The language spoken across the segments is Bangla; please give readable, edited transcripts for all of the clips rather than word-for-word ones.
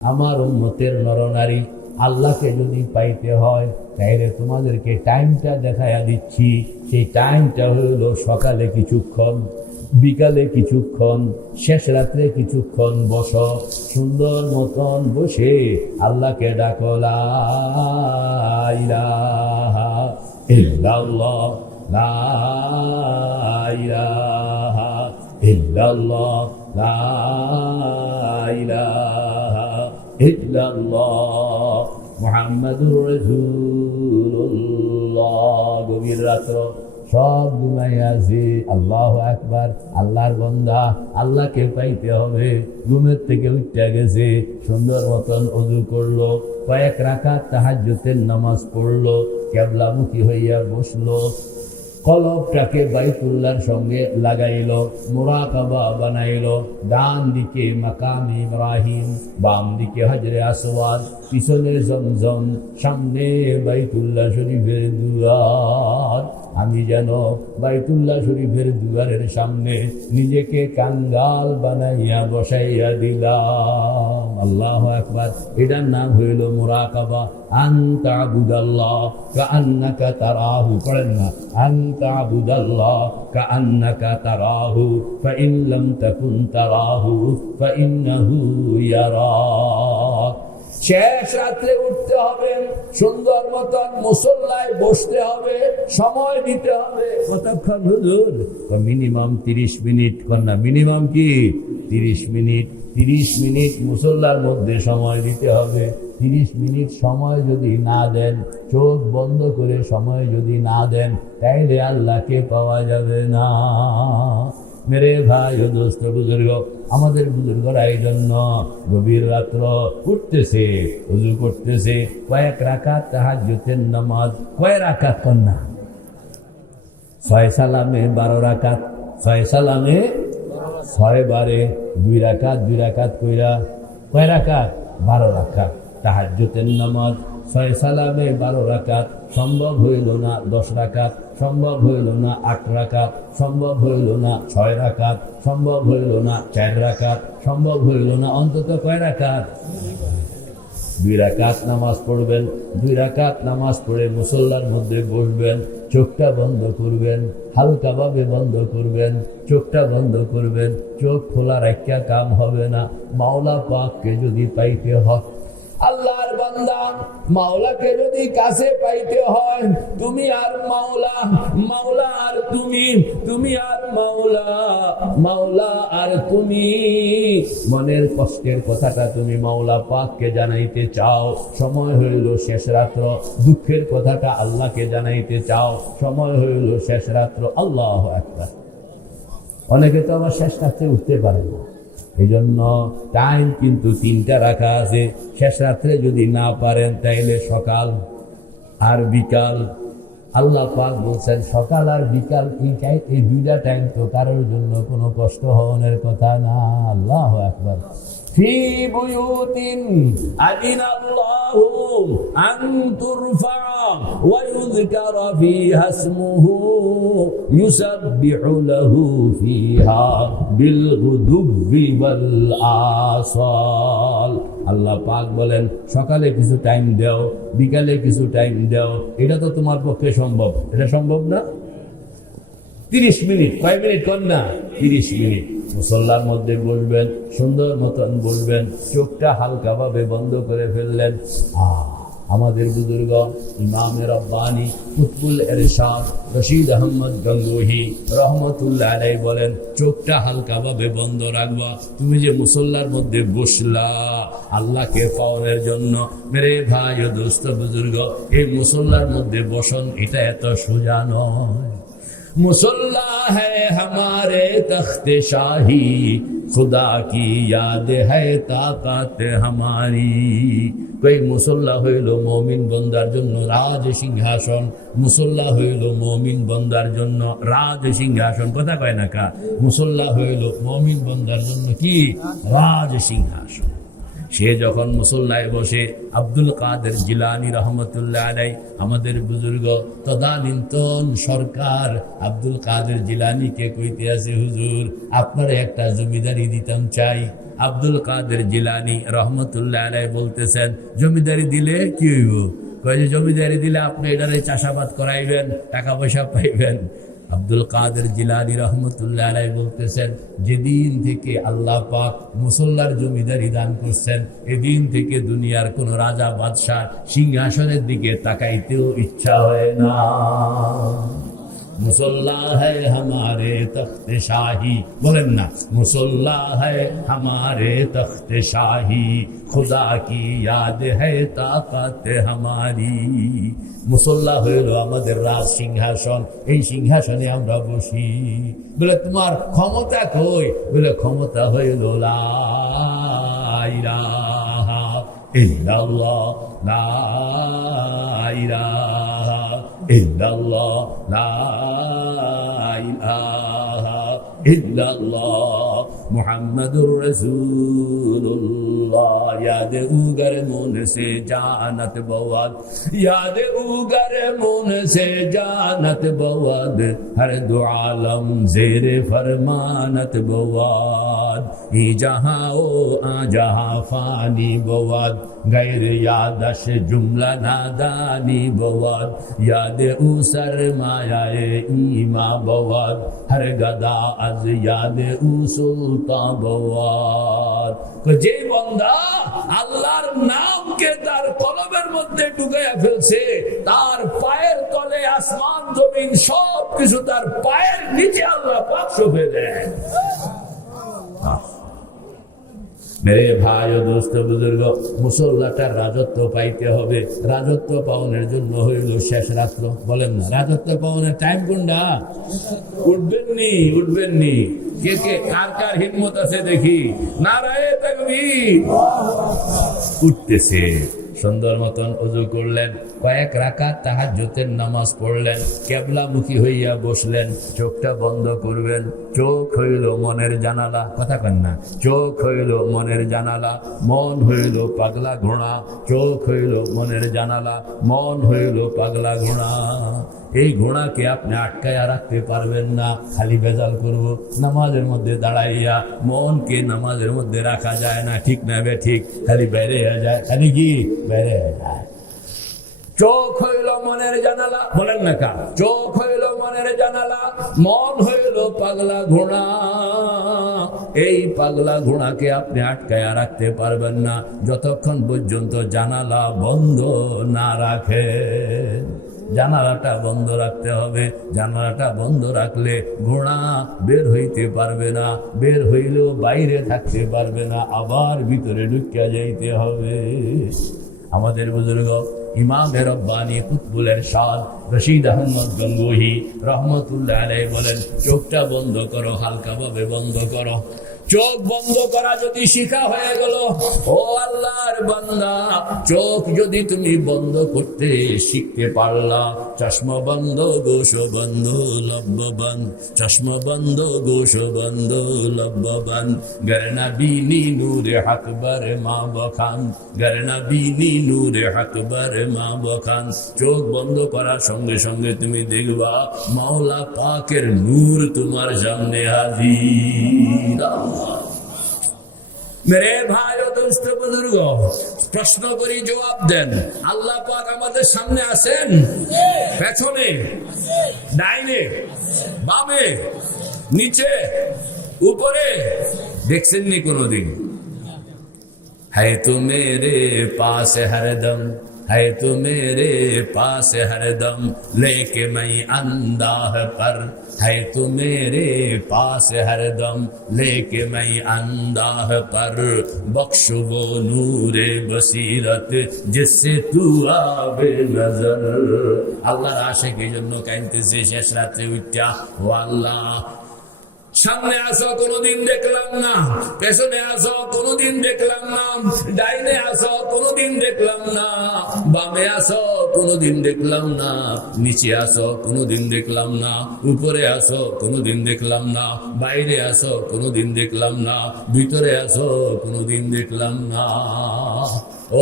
আমার উম্মতের নরনারী, আল্লাহকে যদি পাইতে হয় তাহলে তোমাদেরকে টাইমটা দেখাইয়া দিচ্ছি। সেই টাইমটা হইল সকালে কিছুক্ষণ, বিকালে কিছুক্ষণ, শেষ রাত্রে কিছুক্ষণ বস, সুন্দর মতন বসে আল্লাহকে ডাকো, লা ইলাহা ইল্লাল্লাহ, লা ইলাহা ইল্লাল্লাহ, লা ইলাহা ইল্লাল্লাহ মুহাম্মাদুর রাসূলুল্লাহ। গভীর রাত্র সব ঘুমাইয়া আছে, আল্লাহু আকবার, আল্লাহর বান্দা, আল্লাহকে পাইতে হবে। ঘুমের থেকে উঠে গেছে, সুন্দর মতন ওযু করলো, কয়েক রাকাত তাহাজ্জুদের নামাজ পড়লো, কিবলামুখী হইয়া বসলো, কলবটাকে বাইতুল্লাহর সঙ্গে লাগাইল, মুরাকাবা বানাইল। ডান দিকে মাকাম ইব্রাহিম, বাম দিকে হজরে আসওয়াদ, পিছনে জমজম, সামনে বাইতুল্লাহ শরীফের দুয়ার। আমি যেন বাইতুল্লাহ শরীফের দুয়ারের সামনে নিজেকে কাঙ্গাল বানাইয়া বসাইয়া দিলাম। আল্লাহু আকবার। এটার নাম হইল মুরাকাবা। আনতা আবুদাল্লাহ কাআন্নাকা তারাহু, পড়েন না, আনতা আবুদাল্লাহ কাআন্নাকা তারাহু ফাইন লাম তাকুন তারাহু ফাইন্নাহু ইয়ারাক। শেষ রাত্রে উঠতে হবে, সুন্দর মতন মুসল্লায় বসতে হবে, সময় দিতে হবে। কতক্ষণ হুজুর? Minimum 30 minute. কন্যা মিনিমাম কি 30 মিনিট? 30 মিনিট মুসল্লার মধ্যে সময় দিতে হবে। 30 মিনিট সময় যদি না দেন, চোখ বন্ধ করে সময় যদি না দেন, তাইলে আল্লাহকে পাওয়া যাবে না। মেরে ভাই ও দোস্ত বুজুর্গ, আমাদের বুজুর্গরা এই জন্য গভীর রাত্র উঠতেছে, ওযু করতেছে, কয়েক রাকাত তাহাজ্জুদের নামাজ। কয় রাকাত? কন্যা 6 সালামে 12 রাকাত, 6 সালামে 6 বারে 2 রাকাত, 2 রাকাত কইরা কয় রাকাত? 12 রাকাত তাহাজ্জুদের নামাজ। 6 সালামে 12 রাকাত সম্ভব হইল না, 10 রাকাত সম্ভব হইল না, 8 রাকাত সম্ভব হইল না, 6 রাকাত সম্ভব হইল না, 4 রাকাত সম্ভব হইল না, অন্তত কয় রাকাত? 2 রাকাত নামাজ পড়বেন। 2 রাকাত নামাজ পড়ে মুসল্লার মধ্যে বসবেন, চোখটা বন্ধ করবেন, হালকাভাবে বন্ধ করবেন, চোখটা বন্ধ করবেন। চোখ খোলা রাখা কাম হবে না। মাওলা পাককে যদি পাইতে হয়, আল্লাহর বান্দা, মাওলাকে যদি কাছে পাইতে হয়, তুমি আর মাওলা, মাওলা আর তুমি, তুমি আর মাওলা, মাওলা আর তুমি। মনের কষ্টের কথাটা তুমি মাওলা পাককে জানাইতে চাও, সময় হইল শেষ রাত্র। দুঃখের কথাটা আল্লাহকে জানাইতে চাও, সময় হইল শেষ রাত্র। আল্লাহু আকবার। অনেকে তো আবার শেষ রাত্রে উঠতে পারে না। এই জন্য টাইম কিন্তু 3টা রাখা আছে। শেষ রাত্রে যদি না পারেন তাইলে সকাল আর বিকাল। আল্লাহ পাক বলছেন সকাল আর বিকাল, এই 2টা টাইম তো কারোর জন্য কোনো কষ্ট হওয়ার কথা না। আল্লাহু আকবার। ফি বুয়ুতিন আযিনাল্লাহু আন তুরফা ওয়া ইউযকারা ফিহা ইসমুহু ইউসাব্বিহু লাহু ফিহা বিল গুদুবি ওয়াল আসাল। আল্লাহ পাক বলেন সকালে কিছু টাইম দাও, বিকালে কিছু টাইম দাও। এটা তো তোমার পক্ষে সম্ভব? এটা সম্ভব না। 30 মিনিট, কয় মিনিট? কর না, 30 মিনিট মুসল্লার মধ্যে বসবেন, সুন্দর মতন বসবেন, চোখটা হালকাভাবে বন্ধ করে ফেললেন। আমাদের বুজুর্গ ইমামে রব্বানি কুতুবুল ইরশাদ রশিদ আহমদ গঙ্গোহী রহমতুল্লাহ আলাইহি বলেন চোখটা হালকাভাবে বন্ধ রাখবা। তুমি যে মুসল্লার মধ্যে বসলা আল্লাহকে পাওয়ার জন্য, মেরে ভাই ও দোস্ত বুজুর্গ, এই মুসল্লার মধ্যে বসন এটা এত সোজা নয়। मुसल्ला है हमारे तख्ते शाही, खुदा की याद है ताकत हमारी। कोई मुसल्ला হইল মুমিন বান্দার জন্য রাজ সিংহাসন। মুসল্লা হইল মুমিন বান্দার জন্য রাজ সিংহাসন। কথা কয় না কা? মুসল্লা হইল মুমিন বান্দার জন্য কি? রাজ সিংহাসন। সে যখন মুসল্লায় বসে আব্দুল কাদের জিলানী রহমতুল্লাহ আলাই আমাদের বুজুর্গ তদানীন্তন সরকার আব্দুল কাদের জিলানীকে কইতে আছে, হুজুর আপনার একটা জমিদারি দিতাম চাই। আব্দুল কাদের জিলানী রহমতুল্লাহ আলাই বলতেছেন, জমিদারি দিলে কি হইব? কয় যে জমিদারি দিলে আপনি এটারে চাষাবাদ করাইবেন, টাকা পয়সা পাইবেন। আব্দুল কাদের জিলানী রহমতুল্লাহ আলাই বলতেছেন, যেদিন থেকে আল্লাহ পাক মুসল্লার জমিদারি দান করছেন, এদিন থেকে দুনিয়ার কোন রাজা বাদশাহ সিংহাসনের দিকে তাকাইতেও ইচ্ছা হয় না। মুসল্লা হ্যায় হামারে তখতে শাহী, বলেন না, মুসল্লা হ্যায় হামারে তখতে শাহী, খুদা কি ইয়াদ হ্যায় তাকাত হামারি। মুসল্লা হইল আমাদের রাজ সিংহাসন, এই সিংহাসনে আমরা বসি। বলে তোমার ক্ষমতা কই? বলে ক্ষমতা হইল লা ইলাহা ইল্লাল্লাহ, লা ইলাহা ইল্লাল্লাহ, লা ইলাহা ইল্লাল্লাহ মুহাম্মাদুর রাসূলুল্লাহ। याद उगर मुन से जानत बवाद, याद उगर मुन से जानत बवाद, हर दो आलम जेर फरमानत बवाद। ई जहां ओ आ जहां फानी बवाद, गैर यादश जुमला नादानी बवाद। याद उ सरमायाए ईमा बवाद, हर गदा अज याद उ सुल्तान बवाद। যে বান্দা আল্লাহর নামকে তার কলবের মধ্যে ঢুকাইয়া ফেলছে, তার পায়ের তলে আসমান জমিন সব কিছু তার পায়ের নিচে আল্লাহ পাক সঁপে দেয়। মেরে ভাই ও দোস্ত বুজুর্গ, মুসল্লাটার রাজত্ব পাইতে হবে। রাজত্ব পাওয়ানোর জন্য হইল শেষ রাত্র। বলেন না, রাজত্ব পাওয়ানোর টাইম কোনটা? উঠবেননি, উঠবেননি। কে কে কার কার হিম্মত আছে দেখি? নারায়ে তাকবীর। উঠতেছে, সুন্দর মতন ওযু করলেন, কয়েক রাকাত তাহাজ্জুদের নামাজ পড়লেন, কেবলামুখী হইয়া বসলেন, চোখটা বন্ধ করবেন। চোখ হইল মনের জানালা, কথা কন না, চোখ হইল মনের জানালা, মন হইল পাগলা ঘোড়া। চোখ হইল মনের জানালা, মন হইল পাগলা ঘোড়া। এই ঘোড়াকে আপনি আটকায়া রাখতে পারবেন না, খালি বেজাল করব। নামাজের মধ্যে দাঁড়াইয়া মনকে নামাজের মধ্যে রাখা যায় না, ঠিক না বে ঠিক? খালি বেড়ে যায়, খালি কি বেড়ে যায়। চোখ হইল মনের জানালা, বলেন না কা? চোখ হইল মনের জানালা, মন হইল পাগলা ঘোড়া। এই পাগলা ঘোড়াকে আপনি আটকায়া রাখতে পারবেন না যতক্ষণ পর্যন্ত জানালা বন্ধ না রাখেন। জানালাটা বন্ধ রাখতে হবে। জানালাটা বন্ধ রাখলে ঘোড়া বের হইতে পারবে না, বের হইলেও বাইরে থাকতে পারবে না, আবার ভিতরে ঢুকিয়া যাইতে হবে। আমাদের বুজুর্গ ইমামে রব্বানী কুতবুল ইরশাদ রশিদ আহমদ গঙ্গোহী রহমতুল্লাহ আলাইহি বলেন, চোখটা বন্ধ করো, হালকা ভাবে বন্ধ করো। চোখ বন্ধ করা যদি শিখা হয়ে গেল, ও আল্লাহর বান্দা, চোখ যদি তুমি বন্ধ করতে শিখতে পারলা, চশমা বন্ধ গোশ বন্ধ লব্ববান, চশমা বন্ধ গোশ বন্ধ লব্ববান, গরনা বিনি নূরে আকবার মা বখান, গরনা বিনি নূরে আকবার মা বখান। চোখ বন্ধ করার সঙ্গে সঙ্গে তুমি দেখবা মাওলা পাকের নূর তোমার সামনে হাজির। মেরে ভাই ও দোস্ত বুজুর্গ, প্রশ্ন করি, জবাব দেন। আল্লাহ পাক আমাদের সামনে আছেন? পেছনে, ডাইনে, বামে, নিচে, উপরে? দেখছেননি কোনদিন? है तो मेरे पास हरदम, है तो मेरे पास हरदम, लेके मैं अंदाह पर, है तो मेरे पास हरदम, लेके मैं अंदाह पर, बख्श वो नूरे बसीरत जिससे तू आवे नजर। আল্লাহর আশিকের জন্য কাইতেছে শেষ রাতে উঠা, ও আল্লাহ সামনে আসো কোনোদিন দেখলাম না, পেছনে আসো কোনোদিন দেখলাম না, ডাইনে আসো কোনোদিন দেখলাম না, বামে আসো কোনোদিন দেখলাম না, নিচে আসো কোনোদিন দেখলাম না, উপরে আসো কোনোদিন দেখলাম না, বাইরে আসো কোনোদিন দেখলাম না, ভিতরে আসো কোনোদিন দেখলাম না।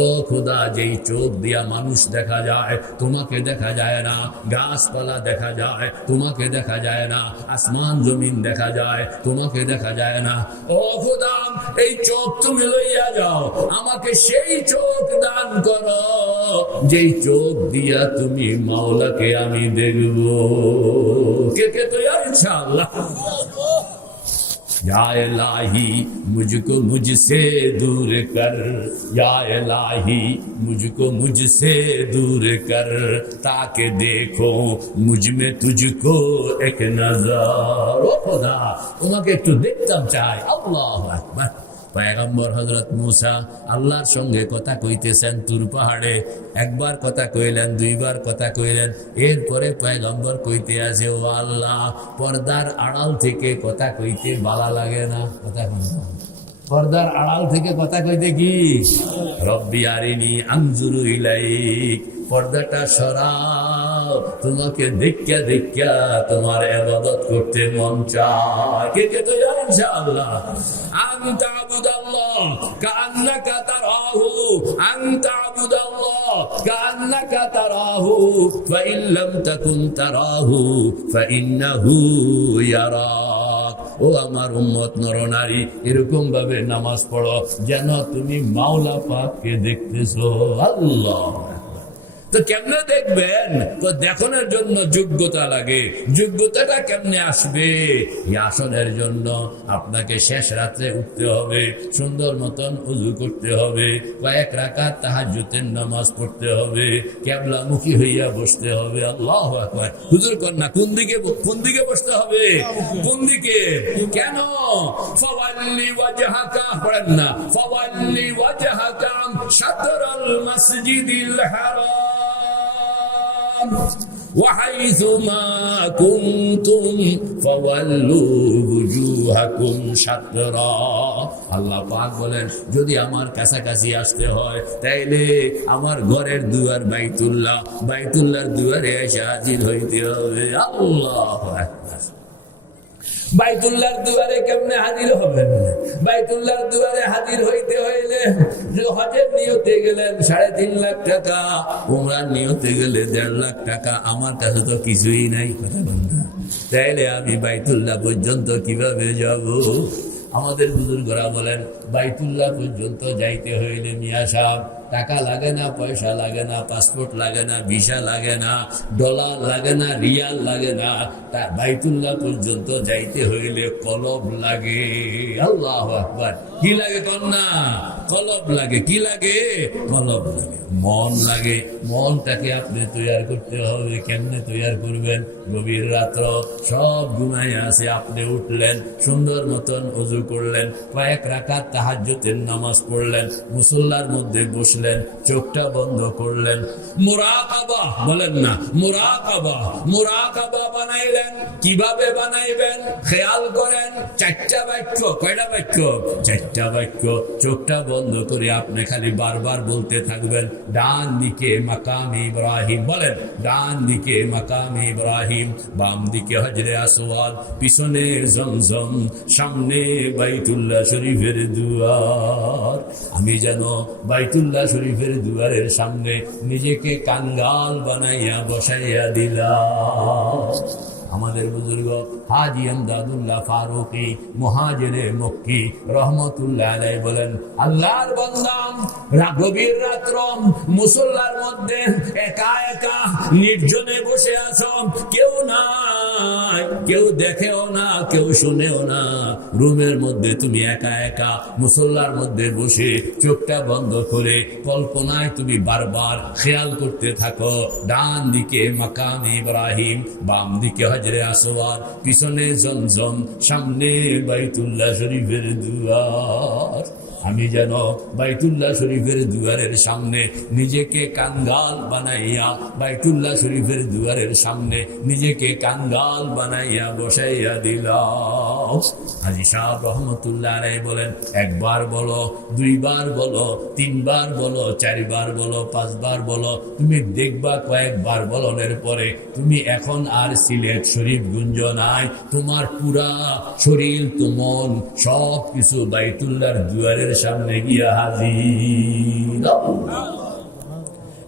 ও খোদা, যেই চোখ দিয়া মানুষ দেখা যায় তোমাকে দেখা যায় না, গাছপালা দেখা যায় তোমাকে দেখা যায় না, আসমান জমিন দেখা যায় তোমাকে দেখা যায় না। ও খোদা, এই চোখ তুমি লইয়া যাও, আমাকে সেই চোখ দান করো যেই চোখ দিয়া তুমি মাওলাকে আমি দেখব। কে কে তো ইনশাআল্লাহ। या इलाही मुझको मुझसे दूर कर, या इलाही मुझको मुझसे दूर कर, ताकि देखो मुझ में तुझको एक नजर। ओ खुदा, তোমাকে একটু দেখতাম চাই। আল্লাহু আকবার। পয়গম্বর হযরত মূসা আল্লাহর সঙ্গে কথা কইতেছেন তুর পাহাড়ে। একবার কথা কইলেন, দুইবার কথা কইলেন, এরপরে পয়গম্বর কইতে আছে, ও আল্লাহ, পর্দার আড়াল থেকে কথা কইতে ভালো লাগে না। কথা কইতে, পর্দার আড়াল থেকে কথা কইতে কি, রব্বি আরিনি আনজুরু ইলাইক, পর্দাটা সরাও, তোমাকে দেখিয়া দেখিয়া তোমার ইবাদত করতে মন চায়। কে কে তো ইনশাআল্লাহ। আনতা আবুদাল্লাহ কাআন্নাকা তারাহু, আনতা আবুদাল্লাহ কাআন্নাকা তারাহু, ফাইন লাম তাকুন তারাহু ফাইন্নাহু ইয়ারাক। ও আমার উম্মত নরনারী, এরকম ভাবে নামাজ পড়ো যেন তুমি মাওলা পাককে দেখতেছো। আল্লাহ। তো কেমনে দেখবেন? তো দেখানোর জন্য যোগ্যতা লাগে। যোগ্যতাটা কেমনে আসবে? এই আসনের জন্য আপনাকে শেষ রাত্রে উঠতে হবে, সুন্দর মতন ওযু করতে হবে, কয়েক রাকাত তাহাজ্জুদের নামাজ পড়তে হবে, কিবলামুখী হইয়া বসতে হবে। আল্লাহু আকবার। হুজুর কন্যা কোন দিকে বসতে হবে? কোন দিকে? কেন? ফাওয়াল্লি ওয়াজহাকা, পড়েন না, ফাওয়াল্লি ওয়াজহাকা শাতরাল মাসজিদিল হারাম وحيث ما كنتم فولوا وجوهكم شطرا। আল্লাহ পাক বলেন, যদি আমার কাছাকাছি আসতে হয় তাইলে আমার ঘরের দুয়ার বাইতুল্লাহ, বাইতুল্লাহর দুয়ারে এসে হাজির হইতে হবে। আল্লাহু আকবার। বাইতুল্লাহর দুয়ারে কেমনে হাজির হবেন? বাইতুল্লাহর দুয়ারে হাজির হইতে হইলে হজের নিয়তে গেলেন 3.5 লাখ টাকা, উমরার নিয়তে গেলে 1.5 লাখ টাকা। আমার কাছে তো কিছুই নাই, কথা বন্ধা, তাইলে আমি বাইতুল্লাহ পর্যন্ত কিভাবে যাব? আমাদের বুজুর্গরা বলেন, বাইতুল্লাহ পর্যন্ত যাইতে হইলে মিয়া সাহেব টাকা লাগে না, পয়সা লাগে না, পাসপোর্ট লাগে না, ভিসা লাগে না, ডলার লাগে না, রিয়াল লাগে না, তা বাইতুল্লাহ পর্যন্ত যাইতে হইলে কলব লাগে। আল্লাহু আকবার। কি লাগে কন্যা? কলব লাগে। কি লাগে? কলব লাগে। মন লাগে। মনটাকে আপনি তৈয়ার করতে হবে। কেমনে তৈয়ার করবেন? গভীর রাত্র সব ঘুমাই আছে, আপনি উঠলেন, সুন্দর মতন ওযু করলেন, কয়েক রাকাত তাহাজ্জুদের নামাজ পড়লেন, মুসল্লার মধ্যে বসলেন, চোখটা বন্ধ করলেন, মুরাকাবা, বলেন না মুরাকাবা, মুরাকাবা বানাইলেন। কিভাবে বানাইবেন? খেয়াল করেন, 4টা বাক্য। কয়টা বাক্য? 4টা বাক্য। চোখটা বন্ধ করে আপনি খালি বারবার বলতে থাকবেন, ডান দিকে মাকাম ইব্রাহিম, বলেন ডান দিকে মাকাম ইব্রাহিম, বাম দিকে হজরে আসওয়াদ, পিছনে জমজম, সামনে বাইতুল্লাহ শরীফের দুয়ার। আমি যেন বাইতুল্লাহ শরীফের দুয়ারের সামনে নিজেকে কাঙ্গাল বানাইয়া বসাইয়া দিলাম। আমাদের বুজুর্গ হাজী আমদাদুল্লাহ ফারুকী মুহাজিরে মক্কি রহমতুল্লাহ আলাইহি বলেন, আল্লাহর বান্দা গভীর রাত্র মুসল্লার মধ্যে একা একা নির্জনে বসে আছো, কেউ নাই, কেউ দেখেও না, কেউ শুনেও না, রুমের মধ্যে তুমি একা একা মুসল্লার মধ্যে বসে চোখটা বন্ধ করে কল্পনায় তুমি বারবার খেয়াল করতে থাকো, ডান দিকে মাকাম ইব্রাহিম, বাম দিকে হজরে আসওয়াদ, পিছনে জমজম, সামনে বাইতুল্লাহ শরীফের দুয়ার। আমি যেন বাইতুল্লাহ শরীফের দুয়ারের সামনে নিজেকে কাঙ্গাল বানাইয়া, বাইতুল্লাহ শরীফের দুয়ারের সামনে নিজেকে কাঙ্গাল বানাইয়া বসাইয়া দিলাম। হাজী সাহেব রহমতুল্লাহ আলাইহি বলেন, একবার বলো, দুইবার বলো, তিনবার বলো, চারবার বলো, পাঁচবার বলো, তুমি দেখবা কয়েকবার বলনের পরে তুমি এখন আর সিলেট শরীফগঞ্জ নাই, তোমার পুরা শরীর তো মন সব কিছু বাইতুল্লাহর দুয়ারের সামনে গিয়া হাজির।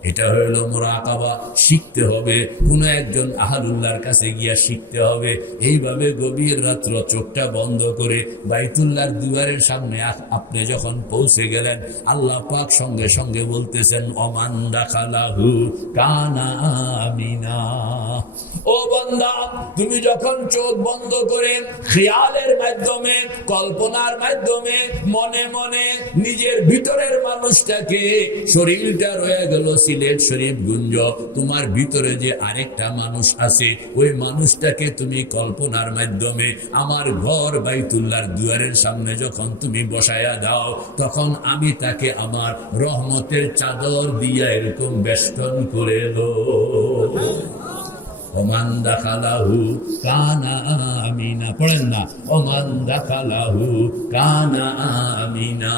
এটা হইল মুরাকাবা। শিখতে হবে, কোন একজন আহলুল্লাহর কাছে গিয়া শিখতে হবে। এইভাবে গভীর রাত্র চোখটা বন্ধ করে বাইতুল্লাহর দুয়ারের সামনে আপনি যখন পৌঁছে গেলেন, আল্লাহ পাক সঙ্গে সঙ্গে বলতেছেন, ওমান দাখালাহু কানা আমিনা। ও বান্দা, তুমি যখন চোখ বন্ধ করে খেয়ালের মাধ্যমে, কল্পনার মাধ্যমে মনে মনে নিজের ভিতরের মানুষটাকে, শরীরটা রয়ে গেল সিলেট শরীফগঞ্জ, তোমার ভিতরে যে আরেকটা মানুষ আছে, ওই মানুষটাকে তুমি কল্পনার মাধ্যমে আমার ঘর বাইতুল্লাহর দুয়ারের সামনে যখন তুমি বসায়া দাও, তখন আমি তাকে আমার রহমতের চাদর দিয়া এরকম বেষ্টন করে দো। ওমান দাখালাহু কানা আমিনা, পড়েন না, ওমান দাখালাহু কানা আমিনা।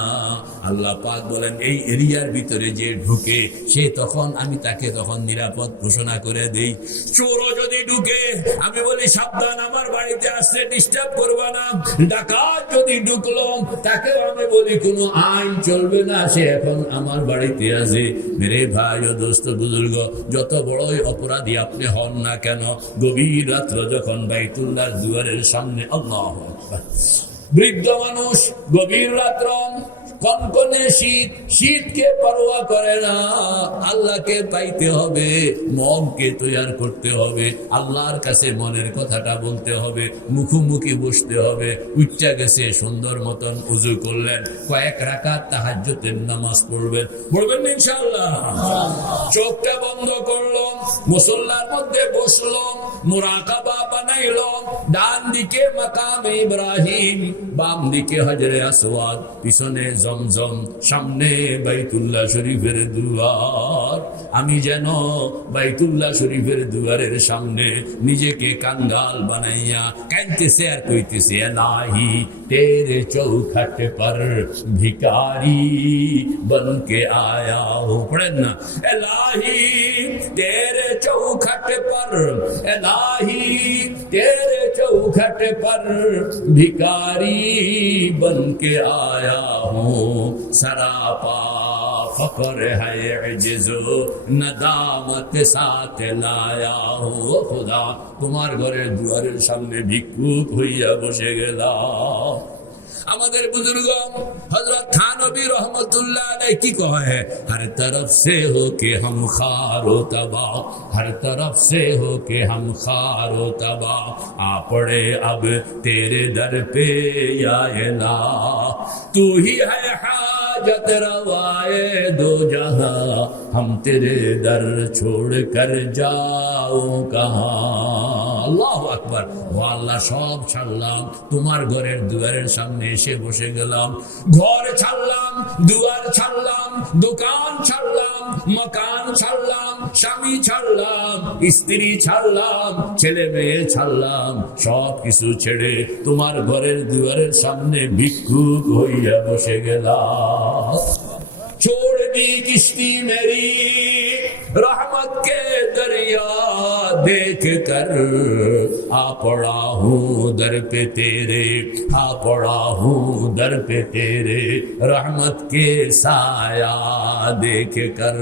আল্লাহ পাক বলেন, এই এরিয়ার ভিতরে যে ঢুকে সে তখন আমি তাকে তখন নিরাপদ ঘোষণা করে দেই। চোরও যদি ঢুকে আমি বলি, সাবধান, আমার বাড়িতে আসতে ডিস্টার্ব করবা না। ডাকাত যদি ঢুকলো তাকেও আমি বলি, কোনো আইন চলবে না, সে এখন আমার বাড়িতে আছে। মেরে ভাই ও দোস্ত বুজুর্গ, যত বড়ই অপরাধী আপনি হন না কেন, গভীর রাত্র যখন বাইতুল্লাহর দুয়ারের সামনে, আল্লাহু আকবার, বৃদ্ধ মানুষ, গভীর রাত্র, কনকনে শীত, শীতকে পরোয়া করে না। আল্লাহকে পাইতে হবে, মনকে তৈয়ার করতে হবে, আল্লাহর কাছে মনের কথাটা বলতে হবে, মুখোমুখি বসতে হবে। উচ্চা গেছে, সুন্দর মতন উজু করলেন, কয়েক রাকাত তাহাজ্জুদের নামাজ পড়বেন ইনশাআল্লাহ। চোখটা বন্ধ করলো, মুসল্লার মধ্যে বসলো, মুরাকাবা বানাইলো। ডান দিকে মাকাম ইব্রাহিম, বাম দিকে হজরে আসওয়াদ, পিছনে জমজম, সামনে বাইতুল্লাহ শরীফের দুয়ার। আমি যেন বাইতুল্লাহ শরীফের দুয়ারের সামনে নিজেকে কাঙ্গাল বানাইয়া কাঁদতেছে আর কইতেছে, এলাহি তেরে চৌখট पर भिकारी बन के आया हूँ। पढ़ेन ना, एलाही तेरे चौखट पर, एलाही तेरे चौखट पर भिकारी बन के आया हूँ। सरापा फकर है अजिज़ो नदामत साथ लाया हूँ। खुदा, তোমার ঘরের দুয়ারের সামনে ভিক্ষুক হইয়া বসে গেলাম। আমাদের বুজুর্গ হযরত থানবী রহমতুল্লাহ আলাইহি কি কহে, हर तरफ से हो के हम खारो तबा, हर तरफ से हो के हम खारो तबा, आ पड़े अब तेरे दर पे या इला, तू ही है हाजत रवाए दो जहां, हम तेरे दर छोड़ कर जाओ कहां। আল্লাহু আকবার। ও আল্লাহ, সব ছাড়লাম, তোমার ঘরের দুয়ারের সামনে এসে বসে গেলাম। ঘর ছাড়লাম, দুয়ার ছাড়লাম, দোকান ছাড়লাম, মকান ছাড়লাম, স্বামী ছাড়লাম, স্ত্রী ছাড়লাম, ছেলে মেয়ে ছাড়লাম, সব কিছু ছেড়ে তোমার ঘরের দুয়ারের সামনে ভিক্ষুক হইয়া বসে গেলাম। छोड़ दी किश्ती मेरी रहमत के दरिया देख कर, आ पड़ा हूँ दर पे तेरे, आ पड़ा हूँ दर पे तेरे, रहमत के साया देख कर।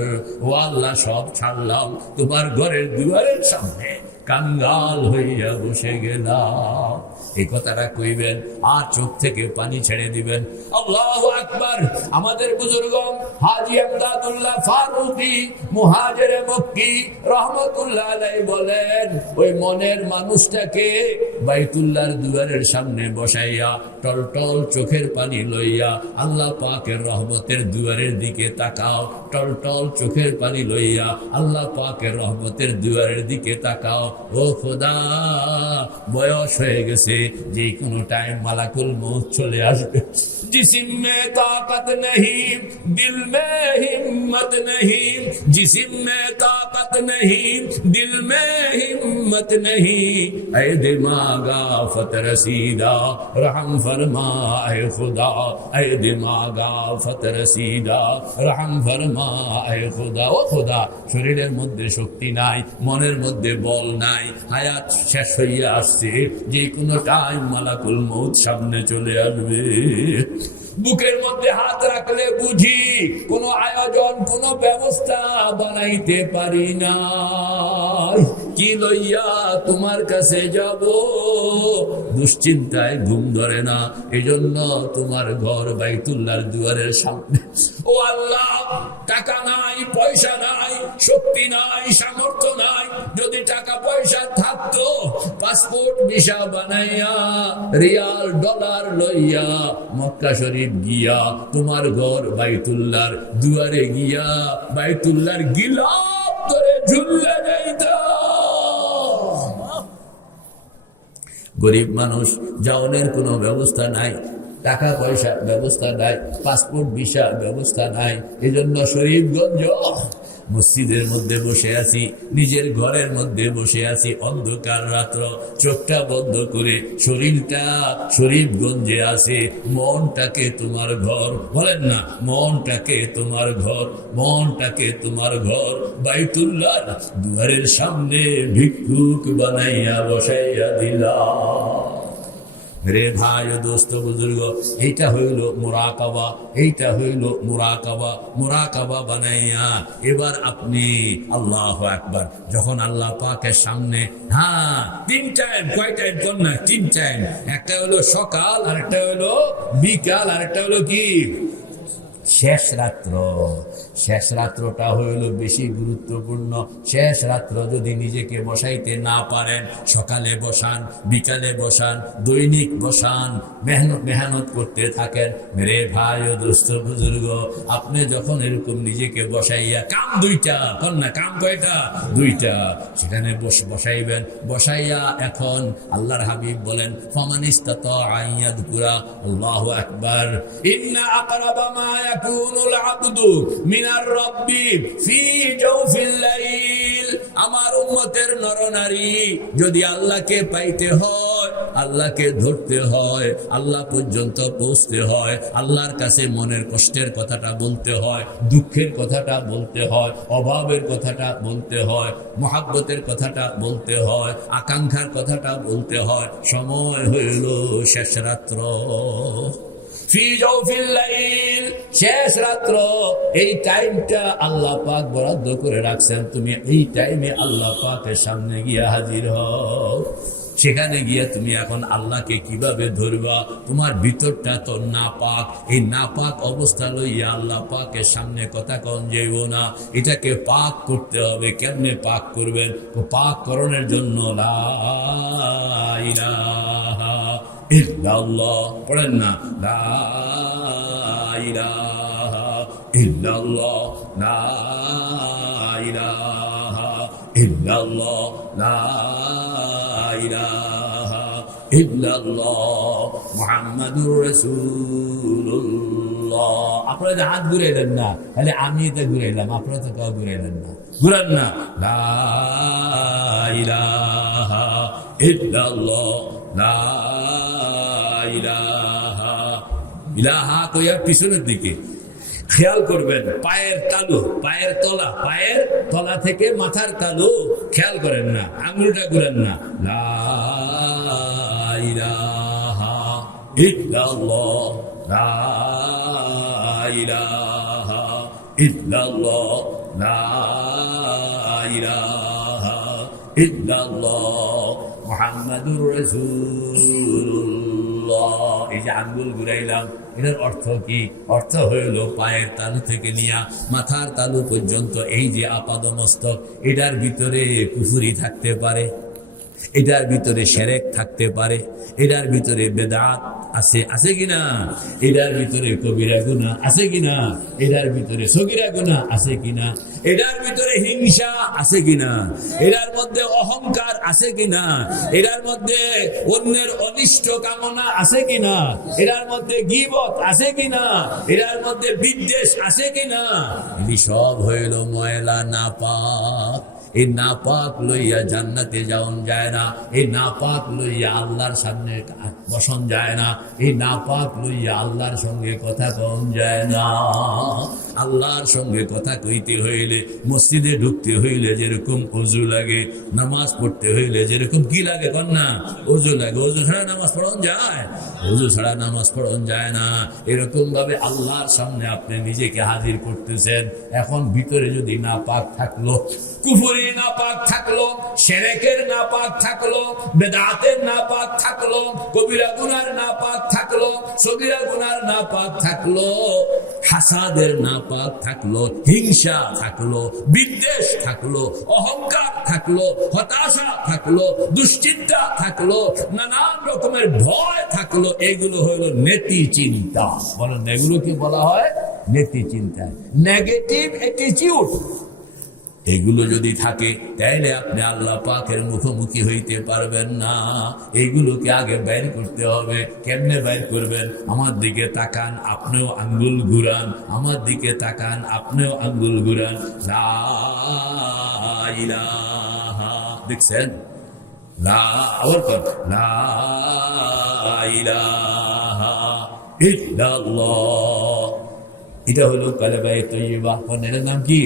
वो अल्लाह सब ছাড়লাম, তোমার ঘরের দুয়ারের সামনে কাঙ্গাল হইয়া বসে গেলাম। এই কথাটা কইবেন আর চোখ থেকে পানি ছেড়ে দিবেন। আল্লাহু আকবার। আমাদের বুজুর্গ হাজী আমদাদুল্লাহ ফারুকী মুহাজিরে মক্কি রহমাতুল্লাহ আলাইহি বলেন, ওই মনের মানুষটাকে বাইতুল্লাহর দুয়ারের সামনে বসাইয়া টলটল চোখের পানি লইয়া আল্লাহ পাকের রহমতের দুয়ারের দিকে তাকাও। টলটল চোখের পানি লইয়া আল্লাহ পাকের রহমতের দুয়ারের দিকে তাকাও। ও খোদা, বয়স হয়ে গেছে, মধ্যে যে কোনো টাইম মালাকুল মউত চলে আসবে। जिस्म में ताकत नहीं, दिल में हिम्मत नहीं, जिस्म में ताकत नहीं, दिल में हिम्मत नहीं, ऐ दिमागा फत रसीदा रहम फरमा ऐ खुदा, ऐ दिमागा फत रसीदा रहम फरमा ऐ खुदा। ও খোদা, শরীরের মধ্যে শক্তি নাই, মনের মধ্যে বল নাই, হায়াত শেষ হইয়া আসছে, যে কোনো টাইম মালাকুল মউত সামনে চলে আসবে। বুকের মধ্যে হাত রাখলে বুঝি কোন আয়োজন, কোন ব্যবস্থা বানাইতে পারি না। কি লইয়া তোমার কাছে যাব, দুশ্চিন্তায় ঘুম ধরে না, এজন্য তোমার ঘর বাইতুল্লাহর দুয়ারের সামনে। ও আল্লাহ, টাকা নাই, পয়সা নাই, শক্তি নাই, সামর্থ্য নাই, যদি টাকা পয়সা থাকতো পাসপোর্ট ভিসা বানাইয়া রিয়াল ডলার লইয়া মক্কা শরীফ গিয়া তোমার ঘর বাইতুল্লাহর দুয়ারে গিয়া বাইতুল্লাহর গিলাফ করে ঝুললে যাইতাম। গরিব মানুষ, যাওনের কোনো ব্যবস্থা নাই, টাকা পয়সার ব্যবস্থা নাই, পাসপোর্ট ভিসা ব্যবস্থা নাই, এজন্য শরীফগঞ্জ মসজিদের মধ্যে বসে আছি, নিজের ঘরের মধ্যে বসে আছি, অন্ধকার রাত্র, চোখটা বন্ধ করে শরীরটা শরীফগঞ্জে আছে, মনটাকে তোমার ঘর, বলেন না, মনটাকে তোমার ঘর, মনটাকে তোমার ঘর বাইতুল্লাহর দুয়ারের সামনে ভিক্ষুক বানাইয়া বসাইয়া দিলাম। রে ভাই ও দোস্ত বুজুর্গ, এইটা হইল মুরাকাবা, এইটা হইল মুরাকাবা। মুরাকাবা বানাইয়া এবার আপনি আল্লাহু আকবার, যখন আল্লাহ পাকের সামনে, হ্যাঁ 3 টাইম, কয় টাইম কোন না, 3 টাইম, একটা হলো সকাল, আরেকটা হলো বিকাল, আরেকটা হলো কি শেষ রাত্র। শেষ রাত্রটা হইল বেশি গুরুত্বপূর্ণ। শেষ রাত্র যদি নিজেকে বসাইতে না পারেন, সকালে বসান, বিকালে বসান, দৈনিক বসান, মেহনত করতে থাকেন। মেরে ভাই ও দোস্ত বুজুর্গ, আপনি যখন এরকম নিজেকে বসাইয়া, কাম 2টা, কন্যা কাম কয়টা, 2টা, সেখানে বসাইবেন। বসাইয়া এখন আল্লাহর হাবিব বলেন, ফামান ইসতাতা আন ইয়াযকুরা আল্লাহু আকবার, ইন্না আকরাবা মা ইয়াকুনুল আবদু মিনার রাব্বি ফি জাওফিল লাইল। আমার উম্মতের নরনারী যদি আল্লাহকে পাইতে হয়, আল্লাহকে ধরতে হয়, আল্লাহ পর্যন্ত পৌঁছতে হয়, আল্লাহর কাছে মনের কষ্টের কথাটা বলতে হয়, দুঃখের কথাটা বলতে হয়, অভাবের কথাটা বলতে হয়, মহাব্বতের কথাটা বলতে হয়, আকাঙ্ক্ষার কথাটা বলতে হয়, সময় হইল শেষ রাত্র। ফি জাওফিল লাইল, শেষ রাত্র। এই টাইমটা আল্লাহ পাক বরাদ্দ করে রাখছেন, তুমি এই টাইমে আল্লাহ পাকের সামনে গিয়া হাজির হও। সেখানে গিয়ে তুমি এখন আল্লাহকে কিভাবে ধরবা? তোমার ভিতরটা তো নাপাক, এই নাপাক অবস্থা লইয়া আল্লাহ পাকের সামনে কথা কন যাইব না, এটাকে পাক করতে হবে। কেমনে পাক করবেন? পাক করণের জন্য লা ইলাহা ইল্লাল্লাহ পড়েন না, লা ইলাহা ইল্লাল্লাহ, লা ইলাহা ইল্লাল্লাহ, লা ইলাহা ইল্লাল্লাহ মুহাম্মাদুর রাসূলুল্লাহ। আপনারা যে হাত ঘুরাইলেন না, তাহলে আমি এটা ঘুরাইলাম, আপনারা তো কেউ ঘুরাইলেন না, ঘুরান না। লা ইলাহা ইল্লাল্লাহ, লা ইলাহা, ইলাহা কইয়া পিছনের দিকে খেয়াল করবেন, পায়ের তালু, পায়ের তলা, পায়ের তলা থেকে মাথার তালু খেয়াল করেন না, আঙুলটা ঘুরেন না। লা ইলাহা ইল্লাল্লাহ, লা ইলাহা ইল্লাল্লাহ, লা ইলাহা ইল্লাল্লাহ মুহাম্মাদুর রাসূলুল্লাহ। এই যে আঙ্গুল ঘুরাইলাম, এটার অর্থ কি? অর্থ হইল পায়ের তালু থেকে নিয়া মাথার তালু পর্যন্ত এই যে আপাদমস্তক, এটার ভিতরে কুফরি থাকতে পারে, এটার ভিতরে শিরক থাকতে পারে, এটার ভিতরে বেদাত আছে, আছে কিনা? এটার ভিতরে কবিরা গুনাহ আছে কিনা? এটার ভিতরে সগীরা গুনাহ আছে কিনা? এটার ভিতরে হিংসা আছে কিনা? এটার মধ্যে অহংকার আছে কিনা? এটার মধ্যে অন্যের অনিষ্ট কামনা আছে কিনা? এটার মধ্যে গীবত আছে কিনা? এটার মধ্যে বিদ্বেষ আছে কিনা? এটি সব হইল ময়লা, নাপাক। এই নাপাক লইয়া জান্নাতে যাওন যায় না, এই নাপাক লইয়া আল্লাহর সামনে বসন যায় না, এই নাপাক লইয়া আল্লাহর সঙ্গে কথা কন যায় না। আল্লাহর সঙ্গে কথা কইতে হইলে, মসজিদে ঢুকতে হইলে যেরকম ওযু লাগে, নামাজ পড়তে হইলে যেরকম কি লাগে কন না, ওযু লাগে। ওযু ছাড়া নামাজ পড়ন যায়? ওযু ছাড়া নামাজ পড়ন যায় না। এরকম ভাবে আল্লাহর সামনে আপনি নিজেকে হাজির করতেছেন। এখন ভিতরে যদি নাপাক থাকলো, কুফরি নাপাক থাকলো, শিরকের নাপাক থাকলো, বেদাতের নাপাক থাকলো, কবিরা গুনার নাপাক থাকলো, সগীরা গুনার নাপাক থাকলো, হাসাদের নাপাক থাকলো, হিংসা থাকলো, বিদ্বেষ থাকলো, অহংকার থাকলো, হতাশা থাকলো, দুশ্চিন্তা থাকলো, নানান রকমের ভয় থাকলো, এগুলো হলো নেতি চিন্তা। বলেন এগুলো কি বলা হয়? নেতি চিন্তা, নেগেটিভ অ্যাটিটিউড। এগুলো যদি থাকে তাহলে আপনি আল্লাহ পাকের মুখোমুখি হইতে পারবেন না। এইগুলোকে আগে বাইর করতে হবে। কেমনে বাইর করবেন? আমার দিকে তাকান, আপনিও আঙ্গুল ঘুরান, আমার দিকে তাকান, আপনিও আঙ্গুল ঘুরান। লা ইলাহা, দেখছেন? লা, আবার কর, লা ইলাহা ইল্লাল্লাহ। এটা হলো কালেমায়ে তয়্যিবা। এর নাম কি?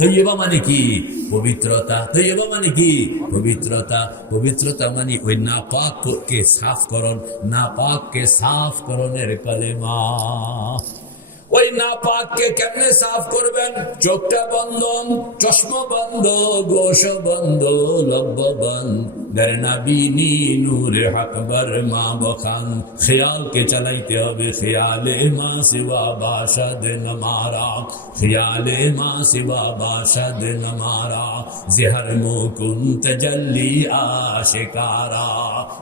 তৈয়বা মানে কি? পবিত্রতা। তৈয়বা মানে কি? পবিত্রতা। পবিত্রতা মানে ওই নাপাককে সাফ করণ, নাপাককে সাফ করণের কালেমা। ওই নাপাককে কেমনে সাফ করবেন? চোখটা বন্ধ, চশমা বন্ধ, গোশ বন্ধ, লব্ব বন্ধ, দরনাবিনী নূরে আকবর মা বখান। খেয়ালকে চালাইতে হবে। খেয়ালে মা সিবা বাসাদ নমারা, খেয়ালে মা সিবা বাসাদ নমারা, জেহার মুকুন তজল্লি আশিকারা।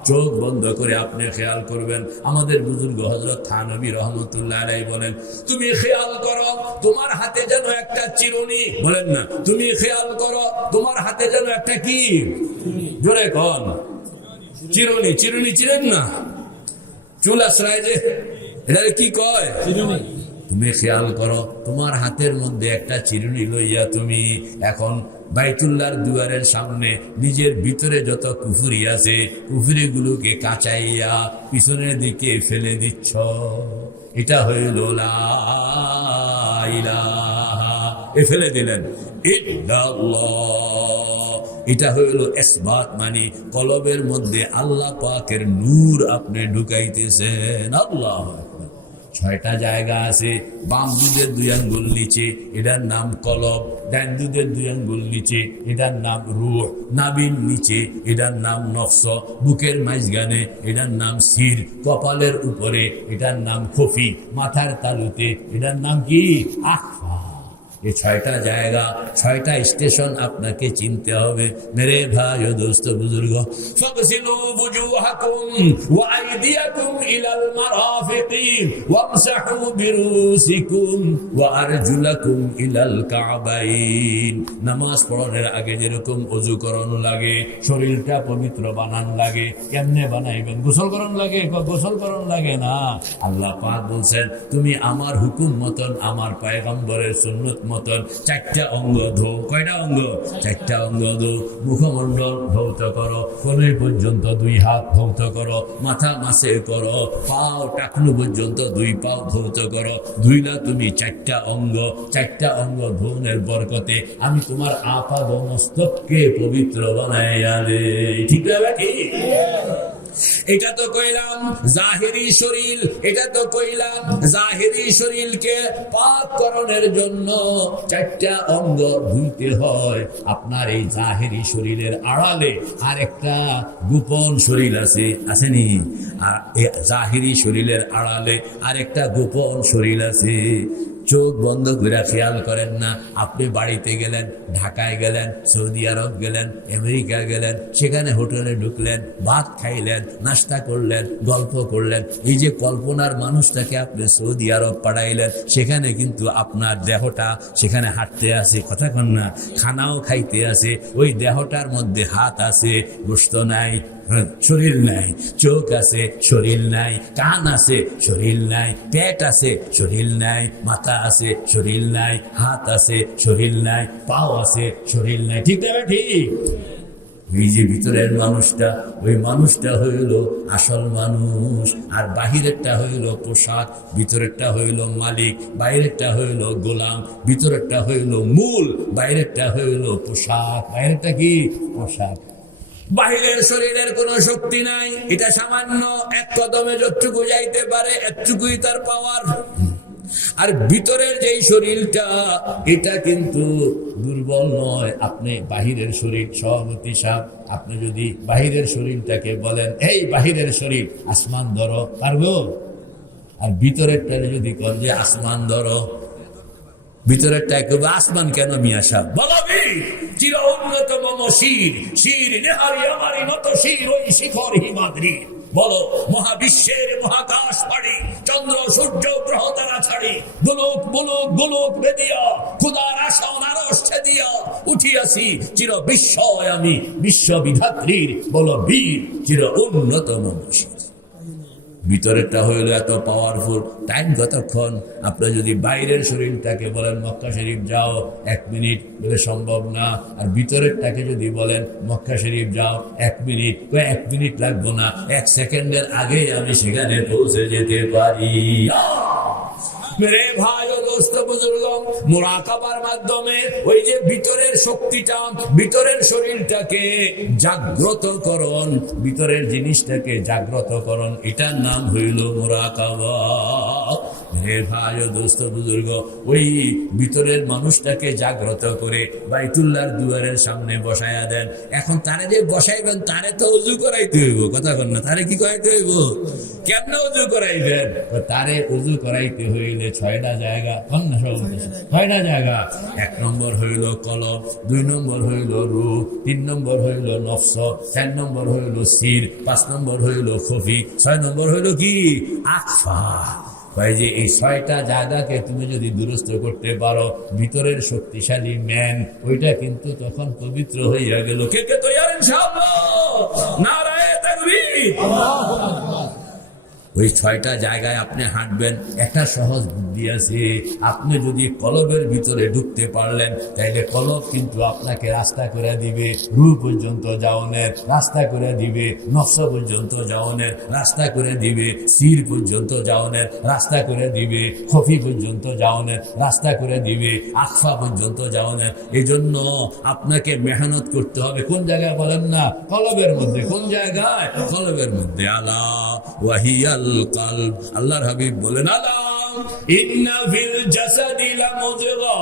চোখ বন্ধ করে আপনি খেয়াল করবেন। আমাদের বুজুর্গ হযরত থানবী রহমতুল্লাহ আলাইহি বলেন, তুমি খেয়াল করো তোমার হাতে যেন একটা চিরুনি, বলেন না, তুমি খেয়াল করো তোমার হাতে যেন একটা কি, জোরে কন, চিরুনি। চিরুনি চিনেন না? চুল আশ্রয় যে, এটা কি কয়? চিরুনি। তুমি খেয়াল করো তোমার হাতের মধ্যে একটা চিরুনি লইয়া তুমি এখন বাইতুল্লাহর দুয়ারের সামনে নিজের ভিতরে যত কুফরি আছে, কুফরি গুলোকে কাঁচাইয়া পিছনের দিকে ফেলে দিচ্ছ। এটা হইল লা ইলাহা, এ ফেলে দিলেন ইল্লাল্লাহ। এটা হইল ইসবাত, মানে কলবের মধ্যে আল্লাহ পাকের নূর আপনি ঢুকাইতেছেন। আল্লাহু আকবার। 6টা জায়গা আছে। বাম দুধের 2 আঙ্গুল নিচে, এটার নাম কলব। ডান দুধের 2 আঙ্গুল নিচে, এটার নাম রূহ। নাভির নিচে, এটার নাম নফস। বুকের মাঝখানে, এটার নাম শির। কপালের উপরে, এটার নাম খফি। মাথার তালুতে, এটার নাম কি? আখফা। এই 6টা জায়গা, 6টা স্টেশন আপনাকে চিনতে হবে। মেরে ভাই ও দোস্ত বুজুর্গ, ফাগসিলু বুজুহাকুম ওয়া আইদিয়াকুম ইলাল মারাফিকি ওয়ামসাহু বিরুসিকুম ওয়া আরজুলাকুম ইলাল কাবাইন। নামাজ পড়ার আগে যেরকম ওযু করানো লাগে, শরীরটা পবিত্র বানান লাগে। কেমনে বানাইবেন? গোসল করণ লাগে? গোসল করণ লাগে না। আল্লাহ পাক বলছেন, তুমি আমার হুকুম মতন, আমার পয়গম্বরের সুন্নত মতন 4টা অঙ্গ ধো। কয়টা অঙ্গ? 4টা অঙ্গ ধো। মুখমণ্ডল ধৌত করো, কোণে পর্যন্ত 2 হাত ধৌত করো, মাথা মাসে করো, পাও টাকনু পর্যন্ত 2 পাও ধৌত করো। ধুইলা তুমি 4টা অঙ্গ। 4টা অঙ্গ ধৌনের বরকতে আমি তোমার আপাদ মস্তককে পবিত্র বানাইয়া দেই। ঠিক না? ঠিক। এটা তো কইলাম জাহেরি শরীর, এটা তো কইলাম জাহেরি শরীরকে পাক করণের জন্য 4টা অঙ্গ ধুইতে হয়। আপনার এই জাহেরি শরীরের আড়ালে আর একটা গোপন শরীর আছে, আসেনি? আর এই জাহেরি শরীরের আড়ালে আর একটা গোপন শরীর আছে। চোখ বন্ধ করে খেয়াল করেন না। আপনি বাড়িতে গেলেন, ঢাকায় গেলেন, সৌদি আরব গেলেন, আমেরিকা গেলেন, সেখানে হোটেলে ঢুকলেন, ভাত খাইলেন, নাস্তা করলেন, গল্প করলেন। এই যে কল্পনার মানুষটাকে আপনি সৌদি আরব পাঠাইলেন, সেখানে কিন্তু আপনার দেহটা সেখানে হাঁটতে আছে, কথা কন না, খানাও খাইতে আছে। ওই দেহটার মধ্যে হাত আছে, গোশত নাই, শরীর নাই, চোখ আছে, শরীর নাই, কান আছে, শরীর নাই, পেট আছে, শরীর নাই, মাথা আছে, শরীর নাই, হাত আছে, শরীর নাই, পাও আছে, শরীর নাই। ঠিক না ঠিক? এই যে ভিতরের মানুষটা, ওই মানুষটা হইল আসল মানুষ। আর বাহিরেরটা হইল পোশাক, ভিতরেরটা হইল মালিক, বাইরেরটা হইল গোলাম, ভিতরেরটা হইল মূল, বাইরেরটা হইল পোশাক। বাইরেরটা কি? পোশাক। বাহিরের শরীরের কোন শক্তি নাই, এটা সামান্য এক কদমে যতটুকু যাইতে পারে, এতটুকুই তার পাওয়ার। আর ভিতরের যেই শরীরটা, এটা কিন্তু দুর্বল নয়। আপনি বাহিরের শরীর, সভাপতি সাহেব, আপনি যদি বাহিরের শরীরটাকে বলেন, এই বাহিরের শরীর আসমান ধরো, পারবো? আর ভিতরেরটা যদি কর যে আসমান ধরো, ভিতরেরটা একবার আসমান কেন মিয়া সাহেব? বলবি চির উন্নত মম শির, শির নেহারি আমারি নত শির, ওই শিখর হিমাদ্রি। বলো মহাবিশ্বের মহাকাশ পাড়ি, চন্দ্র সূর্য গ্রহ তারা ছাড়ি, গোলক গোলক গোলক বেদিয়া, খুদার আসন আরশ ছেদিয়া উঠিয়াছি চির বিস্ময় আমি বিশ্ববিধাত্রীর। বলো বীর চির উন্নত মম শির। ভিতরেরটা হইল এত পাওয়ারফুল। টাইম কতক্ষণ? আপনি যদি বাইরের শরীরটাকে বলেন মক্কা শরীফ যাও, 1 মিনিট, বলে সম্ভব না। আর ভিতরেরটাকে যদি বলেন মক্কা শরীফ যাও 1 মিনিট, 1 মিনিট লাগবো না, 1 সেকেন্ডের আগেই আমি সেখানে পৌঁছে যেতে পারি। মেরে ভাই ও দোস্ত বুজুর্গ, মুরাকাবার মাধ্যমে ওই যে ভিতরের শক্তিটা, ভিতরের শরীরটাকে জাগ্রত করণ, ভিতরের জিনিসটাকে জাগ্রত করণ, এটার নাম হইল মুরাকাবা। হে ভাই ও দোস্ত বুজুর্গ, ওই ভিতরের মানুষটাকে জাগ্রত করে বাইতুল্লাহর দুয়ারের সামনে বসায়া দেন। এখন তারে যে বসাইবেন, তারে তো উজু করাইতে হইব, কথা বল না, তারে কি করাইতে হইব? কেমনে উজু করাইবেন? তারে উজু করাইতে হইলে 6টা জায়গা, 6টা জায়গা। 1 নম্বর হইল কলব, 2 নম্বর হইল রূহ, 3 নম্বর হইল নফস, 4 নম্বর হইল সির, 5 নম্বর হইল খফি, 6 নম্বর হইল কি? আকফা। ভাই যে এই 6টা জায়গাকে তুমি যদি দুরস্ত করতে পারো, ভিতরের শক্তিশালী ম্যান, ওইটা কিন্তু তখন পবিত্র হইয়া গেল। কে কে তৈয়ার ইনশাআল্লাহ? নারায়ে তাকবীর। আল্লাহু আকবার। ওই 6টা জায়গায় আপনি হাঁটবেন। একটা সহজ বুদ্ধি আছে, আপনি যদি কলবের ভিতরে ঢুকতে পারলেন, তাইলে কলব কিন্তু আপনাকে রাস্তা করে দিবে রূহ পর্যন্ত যাওনের, রাস্তা করে দিবে নফস পর্যন্ত যাওনের, রাস্তা করে দিবে সির পর্যন্ত যাওনের, রাস্তা করে দিবে খফি পর্যন্ত যাওনের, রাস্তা করে দিবে আকফা পর্যন্ত যাওনের। এই জন্য আপনাকে মেহনত করতে হবে। কোন জায়গায় বলেন না? কলবের মধ্যে। কোন জায়গায়? কলবের মধ্যে। আলা ওয়াহিয়াল কলব। আল্লাহর হাবিব বলেন, আলা ইন্না ফিল জাসাদি লামুযগা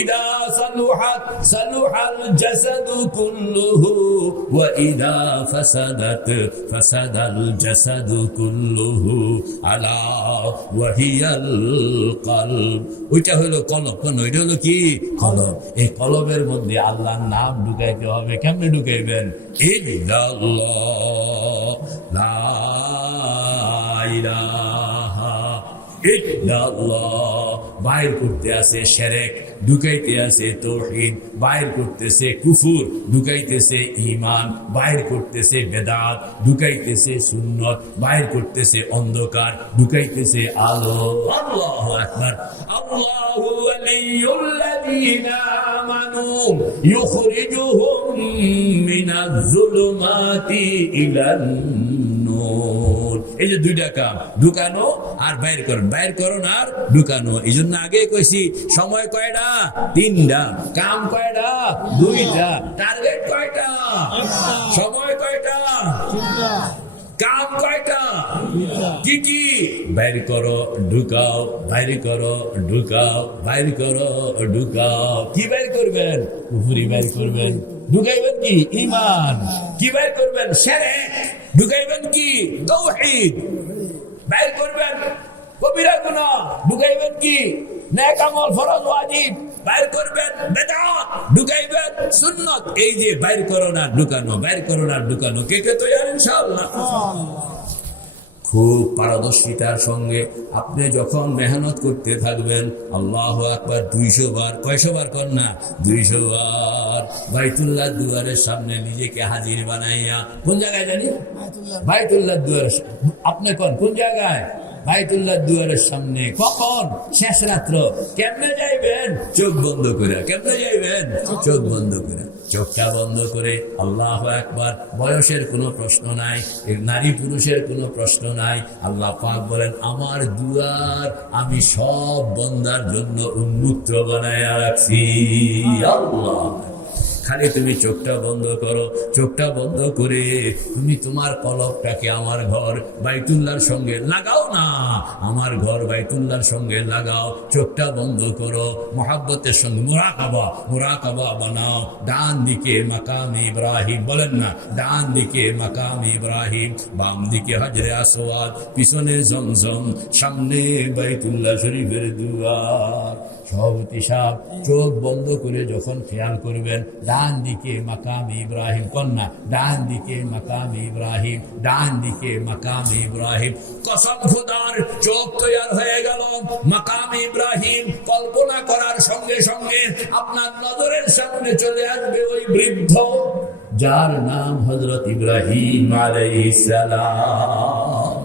ইদা সালুহাত সালুহাল জাসাদু কুল্লুহু ওয়া ইদা ফাসাদাত ফাসাদাল জাসাদু কুল্লুহু আলা ওয়াহিয়াল কলব। ওইটা হলো কলব। কোন? ওইটা হলো কি? কলব। এই কলবের মধ্যে আল্লাহর নাম ঢুকাইতে হবে। কেমনে ঢুকাইবেন? ইল্লাল্লাহ, লা ইলাহা ইল্লাল্লাহ। বাইর করতে আছে শিরক, ঢুকাইতে আছে তাওহীদ, বাইর করতেছে কুফর, ঢুকাইতেছে ঈমান, বাইর করতেছে বেদাত, ঢুকাইতেছে সুন্নাত, বাইর করতেছে অন্ধকার, ঢুকাইতেছে আলো। আল্লাহু আকবার। আল্লাহু ওয়ালিয়ুল্লাযীনা আমানু ইউখরিজুহুম মিনাজ যুলুমাতি ইলান নূর। এই যে 2টা কাম, ঢুকানো আর বাইর করুন, বাইর করুন আর ঢুকানো। এই জন্য আগে কইছি সময় কয়টা? 3টা। কাম কয়টা? 2টা। টার্গেট কয়টা? সময় কয়টা? কাম কয়টা? কি কি? বাইর করো, ঢুকাও, বাইর করো, ঢুকাও, বাইর করো, ঢুকাও। কি বাইর করবেন? কুফরি বাইর করবেন। ঢুকাইবেন কি? ঈমান। কি বাইর করবেন? শিরক। ঢুকাইবেন কি? তাওহীদ। বাইর করবেন কবিরা গুনাহ। ঢুকাইবেন কি? নেক আমল ফরজ ওয়াজিব, বাইর করবেন বেদাত, ঢুকাইবেন সুন্নাত। এই যে বাইর করো না ঢুকানো, বাইর করো না ঢুকানো, কে কে তৈরি ইনশাআল্লাহ। খুব পারদর্শিতার সঙ্গে আপনি যখন মেহনত করতে থাকবেন, আল্লাহু আকবার 200 বার, কয়শো বার কর না, 200 বার বাইতুল্লাহ দুয়ারের সামনে নিজেকে হাজির বানাইয়া, কোন জায়গায় জানি, বাইতুল্লাহ দুয়ারের, আপনি কোন জায়গায়, বাইতুল্লাহ দুয়ারের সামনে। কখন? শেষ রাত্র। কেমনে যাইবেন? চোখ বন্ধ করে। কেমনে যাইবেন? চোখ বন্ধ করে। চোখটা বন্ধ করে আল্লাহু আকবার। বয়সের কোনো প্রশ্ন নাই, নারী পুরুষের কোনো প্রশ্ন নাই। আল্লাহ পাক বলেন, আমার দুয়ার আমি সব বান্দার জন্য উন্মুক্ত বানায়া রাখছি। আল্লাহ, খালি তুমি চোখটা বন্ধ করো। চোখটা বন্ধ করে তুমি তোমার কলবটাকে আমার ঘর বাইতুল্লাহর সঙ্গে লাগাও না, আমার ঘর বাইতুল্লাহর সঙ্গে লাগাও। চোখটা বন্ধ করো, মুহাব্বতের সঙ্গে মুরাকাবা বানাও। ডান দিকে মাকাম ইব্রাহিম, বলেন না, ডান দিকে মাকাম ইব্রাহিম, বাম দিকে হজরে আসওয়াদ, পিছনে জমজম, সামনে বাইতুল্লাহ শরীফের দুয়ার। সভাপতি সাহেব চোখ বন্ধ করে যখন খেয়াল করবেন, ডান দিকে মাকাম ইব্রাহিম, কন্যা ডান দিকে মাকাম ইব্রাহিম, ডান দিকে মাকাম ইব্রাহিম। কসম খোদার, চোখ তৈয়ার হয়ে গেল মাকাম ইব্রাহিম। কল্পনা করার সঙ্গে সঙ্গে আপনার নজরের সামনে চলে আসবে ওই বৃদ্ধ, যার নাম হযরত ইব্রাহিম আলাইহিস সালাম।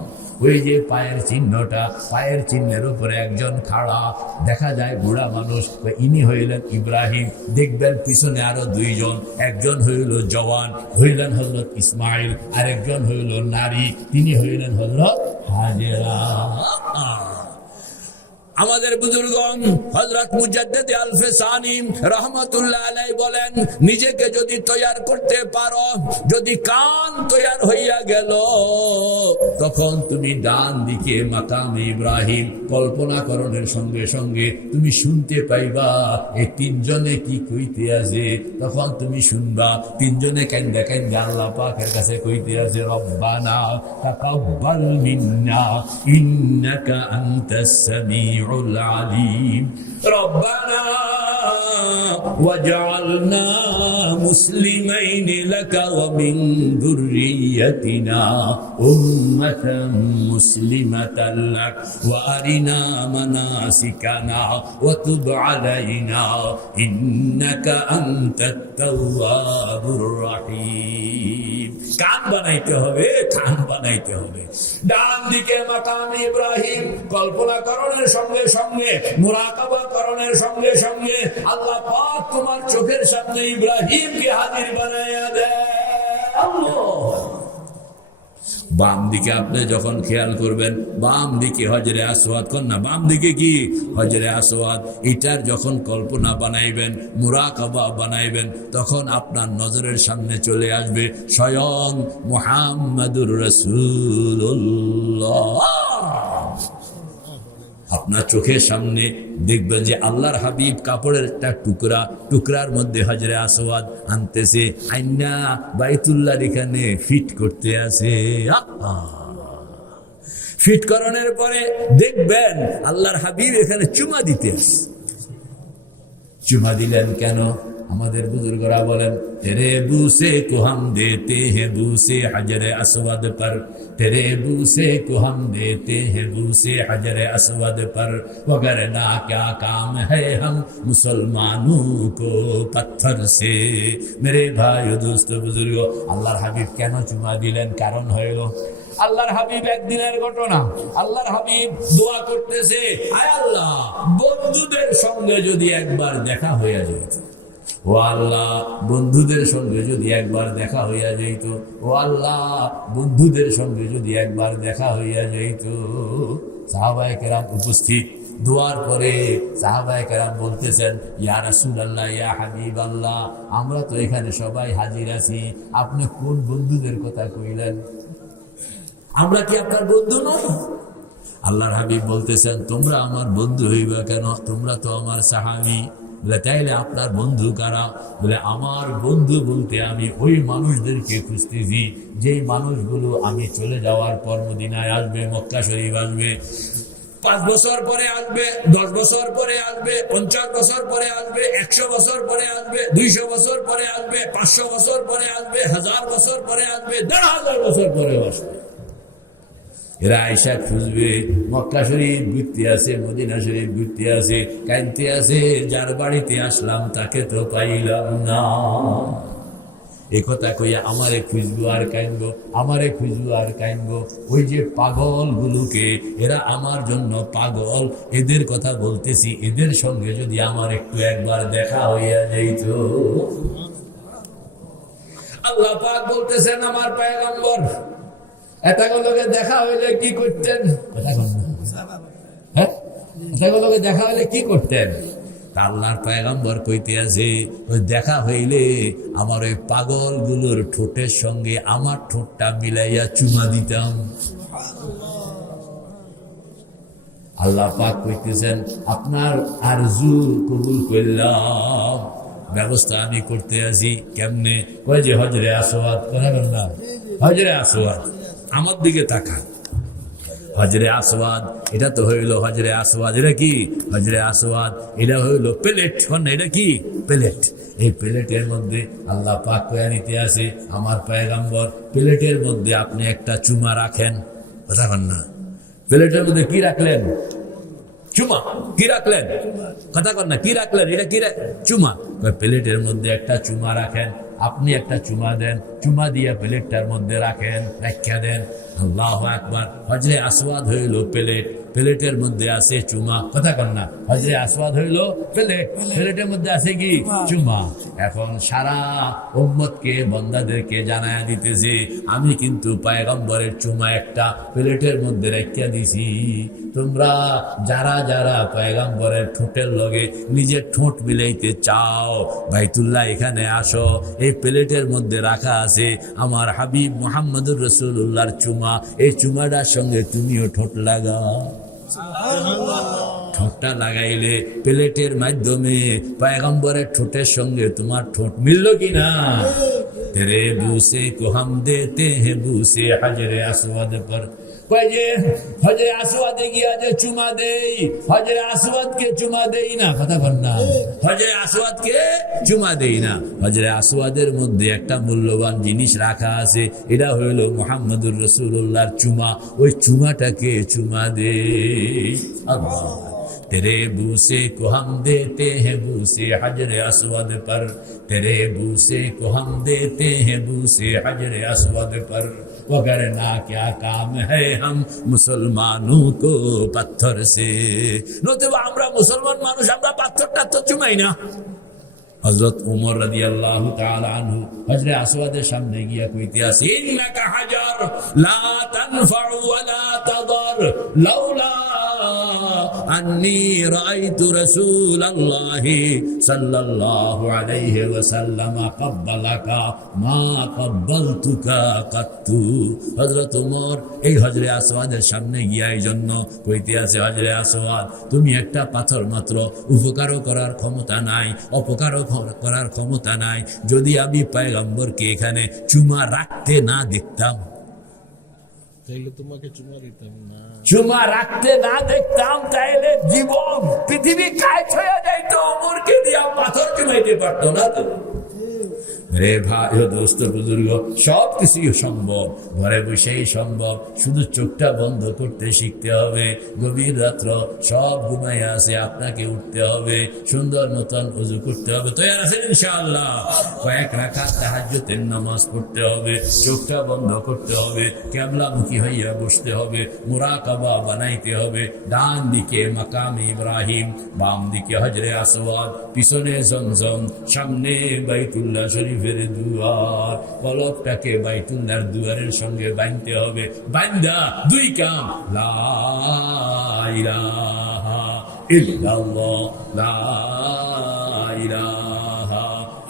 ওই যে পায়ের চিহ্নটা, পায়ের চিহ্নের উপরে একজন খাড়া, দেখা যায় বুড়া মানুষ, ইনি হইলেন ইব্রাহিম। দেখবেন পিছনে আরো 2 জন, একজন হইল জওয়ান, হইলেন হযরত ইসমাইল, আর একজন হইল নারী, তিনি হইলেন হযরত হাজেরা। আমাদের বুজুর্গণ হযরত মুজাদ্দিদ আল-ফিসানি রাহমাতুল্লাহ আলাইহি বলেন, নিজেকে যদি তৈয়ার করতে পারো, যদি কান তৈয়ার হইয়া গেল, তখন তুমি ডান দিকে মাকাম ইব্রাহিম কল্পনা করণের সঙ্গে সঙ্গে তুমি শুনতে পাইবা এই 3 জনে কি কইতে আছে। তখন তুমি শুনবা 3 জনে কান্দা কান্দা আল্লাহ পাকের কাছে কইতে আছে, রব্বানা তাকাব্বাল মিন্না ইন্নাকা আনতাস সামিউল আলিম, রব্বানা ওয়াজআলনা মুসলিমাইনি লাকা ওয়া মিন যুররিয়্যাতিনা উম্মাতান মুসলিমাতান লাক ওয়া আরিনা মানাসিকানা ওয়া তুব আলাইনা ইন্নাকা আনতাত তাওয়াবুর রহিম। কান বানাইতে হবে, কান বানাইতে হবে। ডান দিকে মাকাম ইব্রাহিম কল্পনা করণের সঙ্গে সঙ্গে, মুরাকাবা করণের সঙ্গে সঙ্গে আল্লাহ পাক তোমার চোখের সামনে ইব্রাহিমকে হাজির বানাইয়া দেয়। বাম দিকে আপনি যখন খেয়াল করবেন, বাম দিকে হজরে আসওয়াদ, কন্যা বাম দিকে কি হজরে আসওয়াদ, এটার যখন কল্পনা বানাইবেন, মুরাকাবা বানাইবেন, তখন আপনার নজরের সামনে চলে আসবে স্বয়ং মুহাম্মাদুর রাসূলুল্লাহ। আপনার চোখের সামনে দেখবেন যে আল্লাহর হাবিব কাপড়ের একটা টুকরার মধ্যে হজরে আসওয়াদ আনতেছে, আইনা বাইতুল্লাহর এখানে ফিট করতে আছে। ফিট করানোর পরে দেখবেন আল্লাহর হাবিব এখানে চুমা দিতে আসে। চুমা দিলেন কেন? আমাদের বুজুর্গরা বলেন, तेरे बूसे को हम देते हैं बूसे हजर असवद पर, तेरे बूसे को हम देते हैं बूसे हजर असवद पर, वगरना क्या काम है हम मुसलमानों को पत्थर से। मेरे भाई दोस्त बुजुर्ग, আল্লাহর হাবিব কেন চুমা দিলেন? কারণ হইল আল্লাহর হাবিব একদিনের ঘটনা। আল্লাহর হাবিব দোয়া করতেছে, আয় আল্লাহ, বন্ধুদের সঙ্গে যদি একবার দেখা হইয়া যেত, ও আল্লাহ, বন্ধুদের সঙ্গে যদি একবার দেখা হইয়া যাইত, ও আল্লাহ, বন্ধুদের সঙ্গে যদি একবার দেখা হইয়া যাইত। সাহাবায়ে কেরাম উপস্থিত। দোয়ার পরে সাহাবায়ে কেরাম বলতেছেন, ইয়া রাসূলুল্লাহ, ইয়া হাবিবাল্লাহ, আমরা তো এখানে সবাই হাজির আছি, আপনি কোন বন্ধুদের কথা কইলেন? আমরা কি আপনার বন্ধু নই? আল্লাহর হাবিব বলতেছেন, তোমরা আমার বন্ধু হইবা কেন? তোমরা তো আমার সাহাবী। বলে, তাইলে আপনার বন্ধু কারা? বলে, আমার বন্ধু বলতে আমি ওই মানুষদেরকে খুঁজতেছি, যেই মানুষগুলো আমি চলে যাওয়ার পর মদিনায় আসবে, মক্কা শরীফ আসবে। 5 বছর পরে আসবে, 10 বছর পরে আসবে, 50 বছর পরে আসবে, 100 বছর পরে আসবে, 200 বছর পরে আসবে, 500 বছর পরে আসবে, 1000 বছর পরে আসবে, 1500 বছর পরে আসবে। এরা আয়সা খুঁজবে, মক্কা শরীফ ঘুরতে আছে, মদিনা শরীফ ঘুরতে আছে, কাঁদতে আছে, যার বাড়িতে আসলাম তাকে তো পাইলাম না। একথা কইয়া আমারে খুঁজবো আর কাঁদবো, আমারে খুঁজবো আর কাঁদবো। ওই যে পাগল গুলোকে, এরা আমার জন্য পাগল, এদের কথা বলতেছি, এদের সঙ্গে যদি আমার একটু একবার দেখা হইয়া যাইত। আল্লাহ পাক বলতেছেন আমার পয়গম্বর, এতগুলোকে দেখা হইলে কি করতেন? হ্যাঁ, এতগুলোকে দেখা হইলে কি করতেন? আল্লাহর পয়গম্বর কইতে আছে, ওই দেখা হইলে আমার ওই পাগল গুলোর ঠোঁটের সঙ্গে আমার ঠোঁটটা মিলাইয়া চুমা দিতাম। আল্লাহ পাক কইতেছেন আপনার আরজু কবুল করলাম, ব্যবস্থা আমি করতে আছি। কেমনে? কয় যে হজরে আসওয়াদ, কথা বল না, হজরে আসওয়াদ আমার দিকে তাকা। হজরে আসওয়াদ, এটা তো হইল হজরে আসওয়াদ। এটা কি? হজরে আসওয়াদ, এটা হইল প্লেট। এটা কি? প্লেট। এই প্লেটের মধ্যে আল্লাহ পাক কয়া নিতে আসে আমার পয়গম্বর, প্লেটের মধ্যে আপনি একটা চুমা রাখেন। কথা বল না, প্লেটের মধ্যে কি রাখলেন? চুমা। কি রাখলেন? কথা কর না, কি রাখলেন? এটা কি? চুমা। প্লেটের মধ্যে একটা চুমা রাখেন, আপনি একটা চুমা দেন, চুমা দিয়ে প্লেটটার মধ্যে রাখেন, রাখিয়া দেন। আল্লাহু আকবার। হজরে আসওয়াদ হইল প্লেট, প্লেটের মধ্যে আছে চুমা। কথা কর না, হজরে আসওয়াদ হইল প্লেট, প্লেটের মধ্যে আছে কি? চুমা। এখন সারা উম্মতকে, বান্দাদেরকে জানায়া দিতেছে আমি কিন্তু পয়গম্বরের চুমা একটা প্লেটের মধ্যে রাখিয়া দিছি। তোমরা যারা যারা পয়গম্বরের ঠোঁটের লগে নিজের ঠোঁট মিলাইতে চাও, বাইতুল্লাহ এখানে আসো। এই প্লেটের মধ্যে রাখা আছে আমার হাবিব মুহাম্মদুর রাসূলুল্লাহর চুমা। এই চুমাটার সঙ্গে তুমিও ঠোঁট লাগাও। ঠোঁটটা লাগাইলে প্লেটের মাধ্যমে পয়গম্বরের ঠোঁটের সঙ্গে তোমার ঠোঁট মিলল কিনা? তেরে বুসে কো হাম দেতে हैं বুসে হজরে আসওয়াদ পর। হজরে আসওয়াদে গিয়া যে চুমা দেই, হজরে আসওয়াদকে চুমা দেই না। কথা বল না, হজরে আসওয়াদকে চুমা দেই না। হজরে আসওয়াদের মধ্যে একটা মূল্যবান জিনিস রাখা আছে, এটা হইল মুহাম্মদুর রাসূলুল্লাহর চুমা। ওই চুমাটাকে চুমা দেই। আল্লাহ तेरे बूसे को हम देते हैं बूसे हजरे अस्वद पर, तेरे बूसे को हम देते हैं बूसे हजरे अस्वद पर, वगरना क्या काम है हम मुसलमानों को पत्थर से। নতুবা আমরা মুসলমান মানুষ, আমরা পাথরটা তো চুমাই না। হযরত ওমর রাদিয়াল্লাহু তাআলা আনহু হজরে আসওয়াদের সামনে গিয়া কইতে আছে, ইন্নাকা হাজার লা তানফাউ ওয়া লা তাদর লাউলা আন্নী রাআইতু রাসূলুল্লাহি সাল্লাল্লাহু আলাইহি ওয়াসাল্লাম ক্বাব্বালাকা মা ক্বাব্বালতুকা কাত্তু। হযরত ওমর এই হজরে আসওয়াদের সামনে গিয়া এই জন্য কইতে আছে, হজরে আসওয়াদ তুমি একটা পাথর মাত্র, উপকারও করার ক্ষমতা নাই, অপকারও করার ক্ষমতা নাই। যদি আমি পয়গম্বরকে এখানে চুমা রাখতে না দেখতাম, তোমাকে চুমা দিতাম না, চুমা রাখতে না দেখতাম, তাইলে জীবন পৃথিবী কাজ হয়ে যাইতো, ওমরকে দিয়া পাথর চুমাইতে পারতো না তো। রে ভাই ও দোস্ত বুজুর্গ, সব কিছুই সম্ভব, ঘরে বসেই সম্ভব। শুধু চোখটা বন্ধ করতে শিখতে হবে। গভীর রাত্র সব ঘুমাইয়া আছে, আপনাকে উঠতে হবে, সুন্দর মতন ওযু করতে হবে। তৈরি আছেন ইনশাআল্লাহ? কয়েক রাকাত তাহাজ্জুদের নামাজ পড়তে হবে, চোখটা বন্ধ করতে হবে, কিবলামুখী হইয়া বসতে হবে, মুরাকাবা বানাইতে হবে। ডান দিকে মাকাম ইব্রাহিম, বাম দিকে হজরে আসওয়াদ, পিছনে জমজম, সামনে বাইতুল্লাহ শরীফের দুয়ার। পলকটাকে বাইতুল্লাহর দুয়ারের সঙ্গে বাঁধতে হবে। বান্দা দুই কাম, লা ইলাহা ইল্লাল্লাহ, লা ইলাহা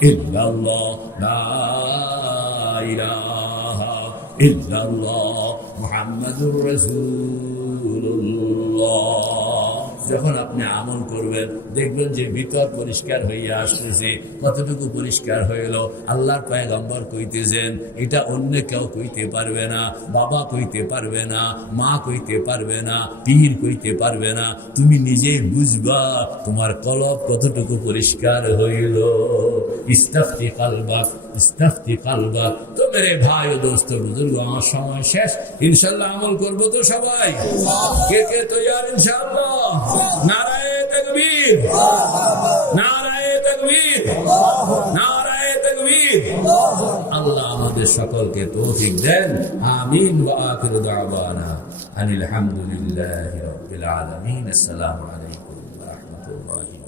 ইল্লাল্লাহ, লা ইলাহা ইল্লাল্লাহ মুহাম্মাদুর রাসূলুল্লাহ যখন আপনি আমল করবেন দেখবেন যে ভিতর পরিষ্কার হইয়া আসতেছে। কতটুকু পরিষ্কার হইল? আল্লাহর পয়গম্বর কইতেছেন এটা অন্য কেউ কইতে পারবে না, বাবা কইতে পারবে না, মা কইতে পারবে না, পীর কইতে পারবে না, তুমি নিজেই বুঝবা তোমার কলব কতটুকু পরিষ্কার হইল। ইস্তাফতি কালবাক, ইস্তাফতি কালবাক। তো মেরে ভাই ও দোস্ত বুজুর্গ, আমার সময় শেষ। ইনশাল্লাহ আমল করবো তো সবাই? কে কে তৈয়ার ইনশাআল্লাহ? নারায়ে তাকবীর, নারায়ে তাকবীর, নারায়ে তাকবীর। আল্লাহ আমাদের সকলকে তৌফিক দেন। আমিন। ওয়া আখিরু দাওয়ানা আনিল হামদুলিল্লাহি রাব্বিল আলামিন। আসসালামু আলাইকুম ওয়া রাহমাতুল্লাহি।